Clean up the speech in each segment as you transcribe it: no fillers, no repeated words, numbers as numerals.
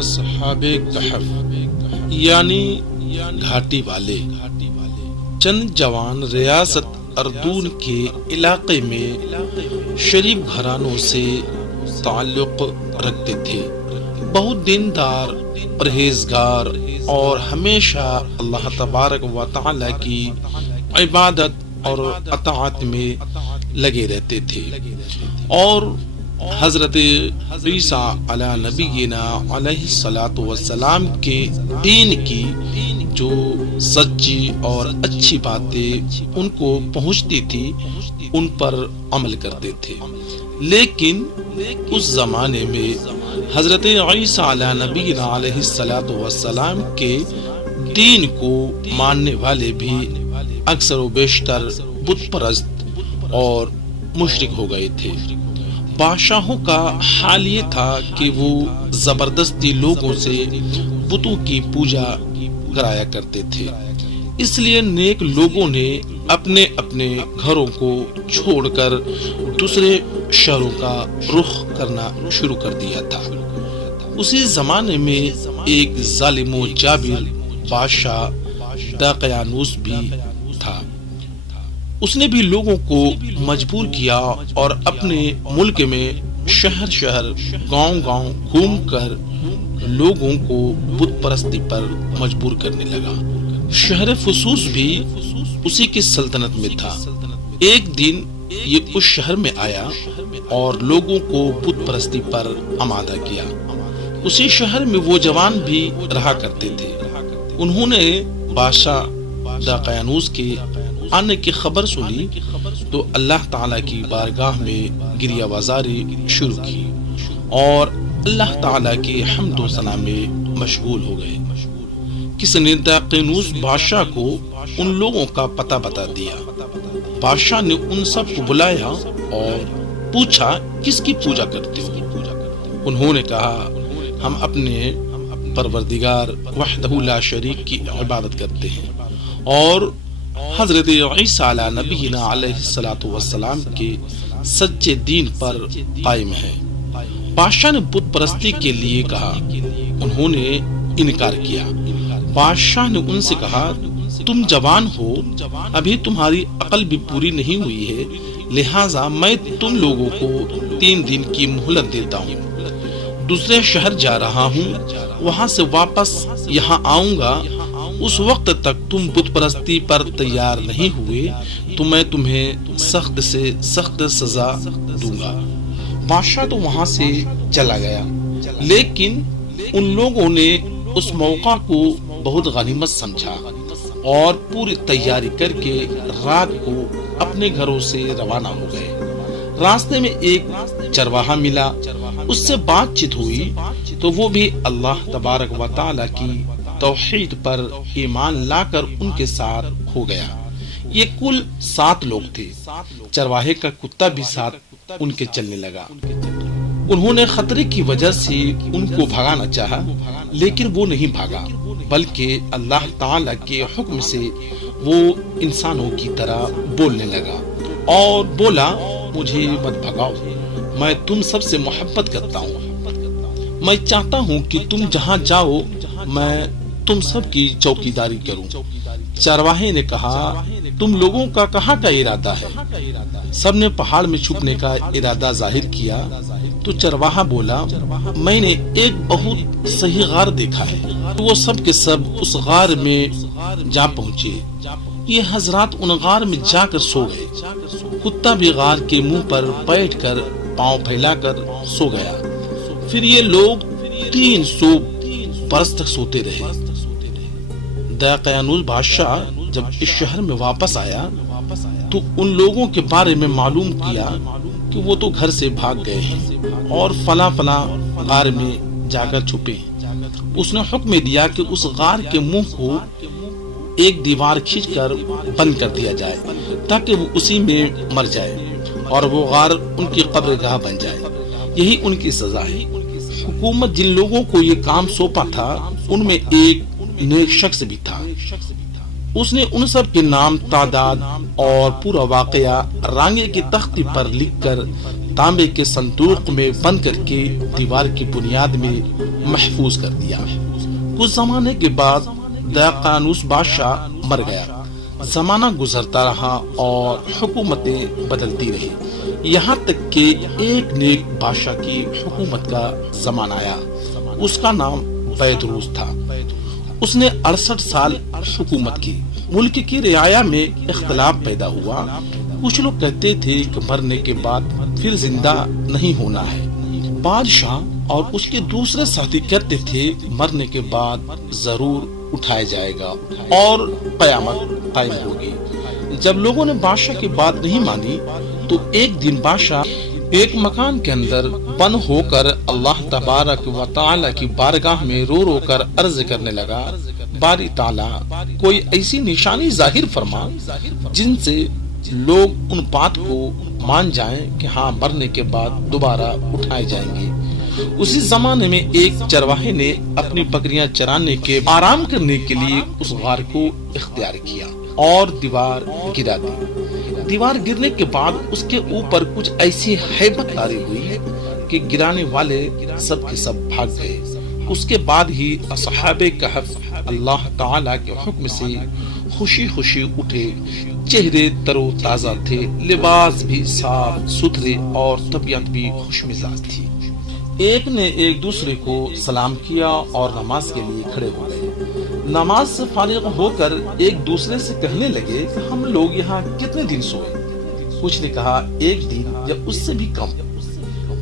اصحاب کہف یعنی گھاٹی والے چند جوان ریاست اردون کے علاقے میں شریف گھرانوں سے تعلق رکھتے تھے. بہت دیندار، پرہیزگار اور ہمیشہ اللہ تبارک و تعالی کی عبادت اور اطاعت میں لگے رہتے تھے، اور حضرت عیسیٰ علی نبینا علیہ الصلوۃ والسلام کے دین کی جو سچی اور اچھی باتیں ان کو پہنچتی تھی ان پر عمل کرتے تھے. لیکن اس زمانے میں حضرت عیسیٰ علی نبینا علیہ الصلوۃ والسلام کے دین کو ماننے والے بھی اکثر و بیشتر بت پرست اور مشرک ہو گئے تھے. بادشاہوں کا حال یہ تھا کہ وہ زبردستی لوگوں سے بتوں کی پوجا کرایا کرتے تھے. اس لیے نیک لوگوں نے اپنے اپنے گھروں کو چھوڑ کر دوسرے شہروں کا رخ کرنا شروع کر دیا تھا. اسی زمانے میں ایک ظالم و جابر بادشاہ دقیانوس بھی تھا. اس نے بھی لوگوں کو مجبور کیا اور اپنے ملک میں شہر شہر گاؤں گاؤں گھوم کر لوگوں کو بت پرستی پر مجبور کرنے لگا. شہر فسوس بھی اسی کی سلطنت میں تھا. ایک دن یہ اس شہر میں آیا اور لوگوں کو بت پرستی پر آمادہ کیا. اسی شہر میں وہ جوان بھی رہا کرتے تھے. انہوں نے بادشاہ دقیانوس کے آنے کی خبر سنی تو اللہ تعالیٰ کی بارگاہ میں گریہ بازاری شروع کی اور اللہ تعالیٰ کی حمد و ثنا میں مشغول ہو گئے. کسی نے دقیانوس بادشاہ کو ان لوگوں کا پتہ بتا دیا. بادشاہ نے ان سب کو بلایا اور پوچھا کس کی پوجا کرتے ہو؟ انہوں نے کہا ہم اپنے پروردگار وحدہ لا شریک کی عبادت کرتے ہیں اور حضرت عیسیٰ علی نبینا علیہ الصلوۃ والسلام کے سچے دین پر قائم ہیں. بادشاہ نے بت پرستی کے لیے کہا. انہوں نے انکار کیا. بادشاہ نے ان سے کہا تم جوان ہو، ابھی تمہاری عقل بھی پوری نہیں ہوئی ہے، لہٰذا میں تم لوگوں کو 3 دن کی مہلت دیتا ہوں. دوسرے شہر جا رہا ہوں، وہاں سے واپس یہاں آؤں گا. اس وقت تک تم بت پرستی پر تیار نہیں ہوئے تو میں تمہیں سخت سے سخت سزا دوں گا. بادشاہ تو وہاں سے چلا گیا، لیکن ان لوگوں نے اس موقع کو بہت غنیمت سمجھا اور پوری تیاری کر کے رات کو اپنے گھروں سے روانہ ہو گئے. راستے میں ایک چرواہا ملا، اس سے بات چیت ہوئی تو وہ بھی اللہ تبارک و تعالی کی توحید پر ایمان لا کر ان کے ساتھ ہو گیا. یہ کل 7 لوگ تھے. چرواہے کا کتا بھی ساتھ ان کے چلنے لگا. انہوں نے خطرے کی وجہ سے ان کو بھگانا چاہا، لیکن وہ نہیں بھاگا، بلکہ اللہ تعالی کے حکم سے وہ انسانوں کی طرح بولنے لگا اور بولا مجھے مت بھگاؤ، میں تم سب سے محبت کرتا ہوں. میں چاہتا ہوں کہ تم جہاں جاؤ میں تم سب کی چوکیداری کروں. چرواہے نے کہا تم لوگوں کا کہاں کا ارادہ ہے؟ سب نے پہاڑ میں چھپنے کا ارادہ ظاہر کیا. تو چرواہا بولا میں نے ایک بہت صحیح غار دیکھا ہے. وہ سب کے سب اس غار میں جا پہنچے. یہ حضرات ان غار میں جا کر سو گئے. کتا بھی غار کے منہ پر بیٹھ کر پاؤں پھیلا کر سو گیا. پھر یہ لوگ 300 برس تک سوتے رہے. دقیانوس بادشاہ جب اس شہر میں واپس آیا تو ان لوگوں کے بارے میں معلوم کیا کہ وہ تو گھر سے بھاگ گئے ہیں اور فلاں فلاں غار میں جا کر چھپے. اس نے حکم دیا کہ اس غار کے منہ کو ایک دیوار کھینچ کر بند کر دیا جائے تاکہ وہ اسی میں مر جائے اور وہ غار ان کی قبرگاہ بن جائے. یہی ان کی سزا ہے. حکومت جن لوگوں کو یہ کام سونپا تھا ان میں ایک نیک شخص بھی تھا. اس نے ان سب کے نام، تعداد اور پورا واقعہ رانگے کی تختی پر لکھ کر تانبے کے صندوق میں بند کر کے دیوار کی بنیاد میں محفوظ کر دیا۔ کچھ زمانے کے بعد دقیانوس بادشاہ مر گیا۔ زمانہ گزرتا رہا اور حکومتیں بدلتی رہی، یہاں تک کہ ایک نیک بادشاہ کی حکومت کا زمانہ آیا۔ اس کا نام بیدروس تھا۔ اس نے 68 سال حکومت کی۔ ملک کی رعایا میں اختلاف پیدا ہوا۔ کچھ لوگ کہتے تھے کہ مرنے کے بعد پھر زندہ نہیں ہونا ہے۔ بادشاہ اور اس کے دوسرے ساتھی کہتے تھے مرنے کے بعد ضرور اٹھایا جائے گا اور قیامت قائم ہوگی۔ جب لوگوں نے بادشاہ کی بات نہیں مانی تو ایک دن بادشاہ ایک مکان کے اندر بند ہو کر اللہ تبارک و تعالی کی بارگاہ میں رو رو کر عرض کرنے لگا، باری تعالی کوئی ایسی نشانی ظاہر فرما جن سے لوگ ان بات کو مان جائیں کہ ہاں مرنے کے بعد دوبارہ اٹھائے جائیں گے۔ اسی زمانے میں ایک چرواہے نے اپنی بکریاں چرانے کے آرام کرنے کے لیے اس غار کو اختیار کیا اور دیوار گرا دی۔ دیوار گرنے کے بعد اس کے اوپر کچھ ایسی ہیبت طاری ہوئی کہ گرانے والے سب کے سب بھاگ گئے۔ اس کے بعد ہی اصحاب کہف اللہ تعالی کے حکم سے خوشی خوشی اٹھے، چہرے تر و تازہ تھے، لباس بھی صاف ستھرے اور طبیعت بھی خوش مزاج تھی۔ ایک نے ایک دوسرے کو سلام کیا اور نماز کے لیے کھڑے ہو گئے۔ نماز سے فارغ ہو کر ایک دوسرے سے کہنے لگے کہ ہم لوگ یہاں کتنے دن سوئے؟ کچھ نے کہا ایک دن یا اس سے بھی کم۔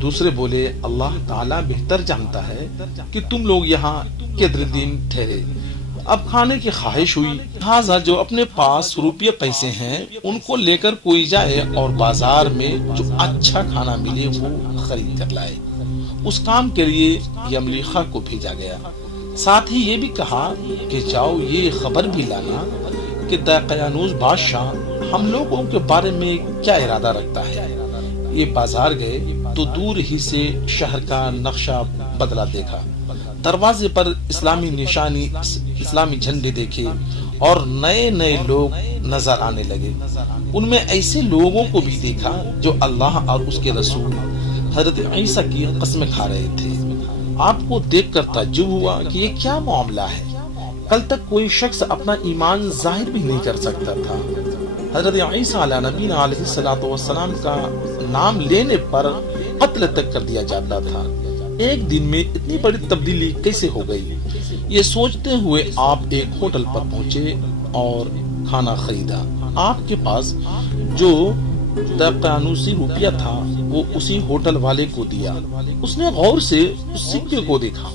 دوسرے بولے اللہ تعالیٰ بہتر جانتا ہے کہ تم لوگ یہاں کتنے دن ٹھہرے۔ اب کھانے کی خواہش ہوئی، لہٰذا جو اپنے پاس روپیے پیسے ہیں ان کو لے کر کوئی جائے اور بازار میں جو اچھا کھانا ملے وہ خرید کر لائے۔ اس کام کے لیے یملیخا کو بھیجا گیا۔ ساتھ ہی یہ بھی کہا کہ جاؤ یہ خبر بھی لانا کہ دقیانوس بادشاہ ہم لوگوں کے بارے میں کیا ارادہ رکھتا ہے۔ یہ بازار گئے تو دور ہی سے شہر کا نقشہ بدلا دیکھا۔ دروازے پر اسلامی نشانی، اسلامی جھنڈے دیکھے اور نئے نئے لوگ نظر آنے لگے۔ ان میں ایسے لوگوں کو بھی دیکھا جو اللہ اور اس کے رسول حضرت عیسیٰ کی قسمیں کھا رہے تھے۔ آپ کو دیکھ کر تعجب ہوا کہ یہ کیا معاملہ ہے۔ کل تک کوئی شخص اپنا ایمان ظاہر بھی نہیں کر سکتا تھا۔ حضرت عیسیٰ علیہ نبینا علیہ الصلوۃ والسلام کا نام لینے پر قتل تک کر دیا جاتا تھا۔ ایک دن میں اتنی بڑی تبدیلی کیسے ہو گئی؟ یہ سوچتے ہوئے آپ ایک ہوٹل پر پہنچے اور کھانا خریدا۔ آپ کے پاس جو دقیانوسی روپیہ تھا وہ اسی ہوٹل والے کو دیا۔ اس نے غور سے اس سکے کو دیکھا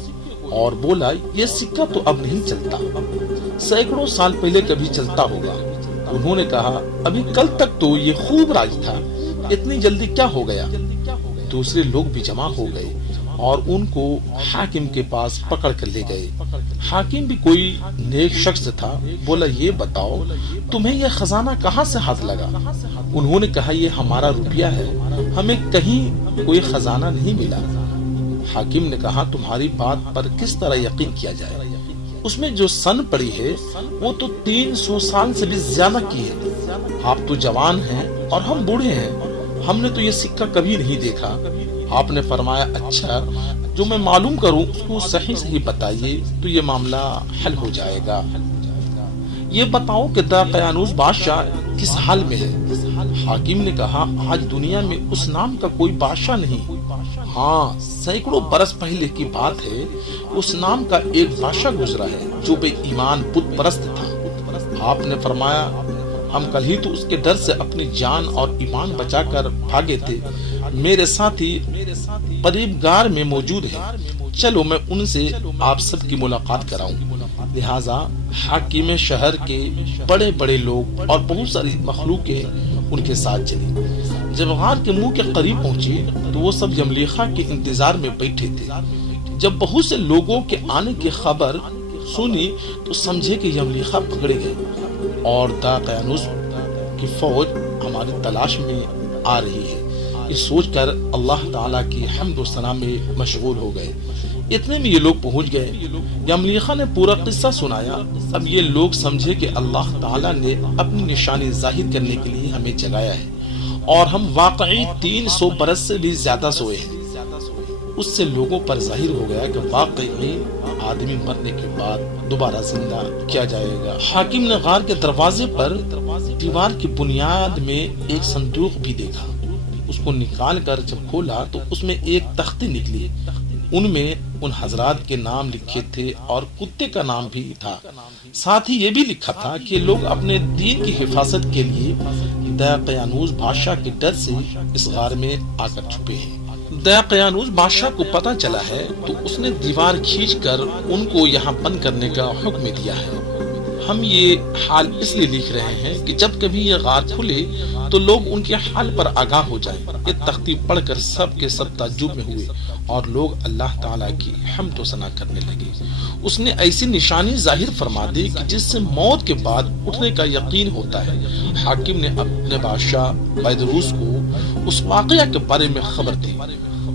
اور بولا یہ سکہ تو اب نہیں چلتا، سینکڑوں سال پہلے کبھی چلتا ہوگا۔ انہوں نے کہا ابھی کل تک تو یہ خوب راج تھا، اتنی جلدی کیا ہو گیا؟ دوسرے لوگ بھی جمع ہو گئے اور ان کو حاکم کے پاس پکڑ کر لے گئے۔ حاکم بھی کوئی نیک شخص تھا، بولا یہ بتاؤ تمہیں یہ خزانہ کہاں سے ہاتھ لگا؟ انہوں نے کہا یہ ہمارا روپیہ ہے، ہمیں کہیں کوئی خزانہ نہیں ملا۔ حاکم نے کہا تمہاری بات پر کس طرح یقین کیا جائے؟ اس میں جو سن پڑی ہے وہ تو 300 سال سے بھی زیادہ کی ہے۔ آپ تو جوان ہیں اور ہم بوڑھے ہیں، ہم نے تو یہ سکہ کبھی نہیں دیکھا۔ آپ نے فرمایا اچھا، جو میں معلوم کروں اس کو صحیح صحیح بتائیے تو یہ معاملہ حل ہو جائے گا۔ یہ بتاؤ کہ دقیانوس بادشاہ کس حال میں ہے؟ حاکم نے کہا آج دنیا میں اس نام کا کوئی بادشاہ نہیں۔ ہاں، سینکڑوں برس پہلے کی بات ہے، اس نام کا ایک بادشاہ گزرا ہے جو بے ایمان بت پرست تھا۔ آپ نے فرمایا ہم کل ہی تو اس کے ڈر سے اپنی جان اور ایمان بچا کر بھاگے تھے۔ میرے ساتھی قریب غار میں موجود ہیں، چلو میں ان سے آپ سب کی ملاقات کراؤں۔ لہٰذا حاکم شہر کے بڑے بڑے لوگ اور بہت ساری مخلوقیں ان کے ساتھ چلی۔ جب غار کے منہ کے قریب پہنچی تو وہ سب یملیخا کے انتظار میں بیٹھے تھے۔ جب بہت سے لوگوں کے آنے کی خبر سنی تو سمجھے کہ یملیخا پکڑے گئے اور دقیانوس کی فوج ہماری تلاش میں آ رہی ہے۔ یہ سوچ کر اللہ تعالیٰ کی حمد و ثنا میں مشغول ہو گئے۔ اتنے میں یہ لوگ پہنچ گئے۔ یملیخا نے پورا قصہ سنایا۔ اب یہ لوگ سمجھے کہ اللہ تعالیٰ نے اپنی نشانی ظاہر کرنے کے لیے ہمیں جگایا ہے اور ہم واقعی 300 برس سے بھی زیادہ سوئے ہیں۔ اس سے لوگوں پر ظاہر ہو گیا کہ واقعی میں آدمی مرنے کے بعد دوبارہ زندہ کیا جائے گا۔ حاکم نے غار کے دروازے پر دیوار کی بنیاد میں ایک صندوق بھی دیکھا۔ اس کو نکال کر جب کھولا تو اس میں ایک تختی نکلی، ان میں ان حضرات کے نام لکھے تھے اور کتے کا نام بھی تھا۔ ساتھ ہی یہ بھی لکھا تھا کہ لوگ اپنے دین کی حفاظت کے لیے دقیانوس بادشاہ کے ڈر سے اس غار میں آ کر چھپے ہیں۔ دقیانوس بادشاہ کو پتہ چلا ہے تو اس نے دیوار کھینچ کر ان کو یہاں بند کرنے کا حکم دیا ہے۔ ہم یہ حال اس لیے لکھ رہے ہیں کہ جب کبھی یہ غار کھلے تو لوگ ان کے حال پر آگاہ ہو جائیں۔ یہ تختی پڑھ کر سب کے سب تعجب میں ہوئے اور لوگ اللہ تعالیٰ کی حمد و ثنا کرنے لگے۔ اس نے ایسی نشانی ظاہر فرما دی کہ جس سے موت کے بعد اٹھنے کا یقین ہوتا ہے۔ حاکم نے اپنے بادشاہ بیدروس کو اس واقعہ کے بارے میں خبر دی۔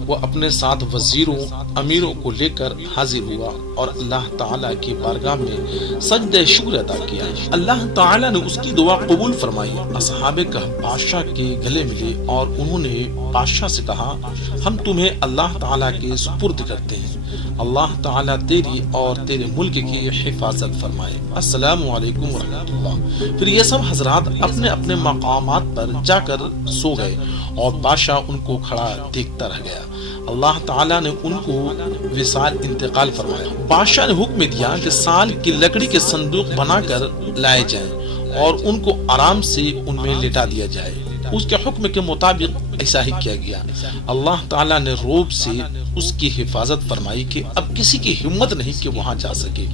وہ اپنے ساتھ وزیروں امیروں کو لے کر حاضر ہوا اور اللہ تعالیٰ کی بارگاہ میں سجدہ شکر ادا کیا۔ اللہ تعالیٰ نے اس کی دعا قبول فرمائی۔ اصحاب کہف بادشاہ کے گلے ملے اور انہوں نے بادشاہ سے کہا، ہم تمہیں اللہ تعالیٰ کے سپرد کرتے ہیں، اللہ تعالیٰ تیری اور تیرے ملک کی حفاظت فرمائے۔ السلام علیکم ورحمۃ اللہ۔ پھر یہ سب حضرات اپنے اپنے مقامات پر جا کر سو گئے اور بادشاہ ان کو کھڑا دیکھتا رہ گیا۔ اللہ تعالیٰ نے ان کو وصال انتقال فرمایا۔ بادشاہ نے حکم دیا کہ سال کی لکڑی کے صندوق بنا کر لائے جائیں اور ان کو آرام سے ان میں لٹا دیا جائے۔ اس کے حکم کے مطابق ایسا ہی کیا گیا۔ اللہ تعالیٰ نے روب سے اس کی حفاظت فرمائی کہ اب کسی کی ہمت نہیں کہ وہاں جا سکے۔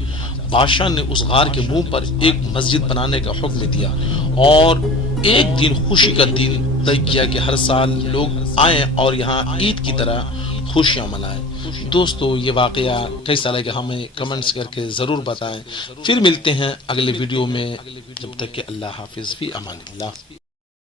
بادشاہ نے اس غار کے منہ پر ایک مسجد بنانے کا حکم دیا اور ایک دن خوشی کا دن طے کیا کہ ہر سال لوگ آئیں اور یہاں عید کی طرح خوشیاں منائیں۔ دوستو یہ واقعہ کیسا لگا ہمیں کمنٹس کر کے ضرور بتائیں۔ پھر ملتے ہیں اگلے ویڈیو میں، جب تک کہ اللہ حافظ، فی امان اللہ۔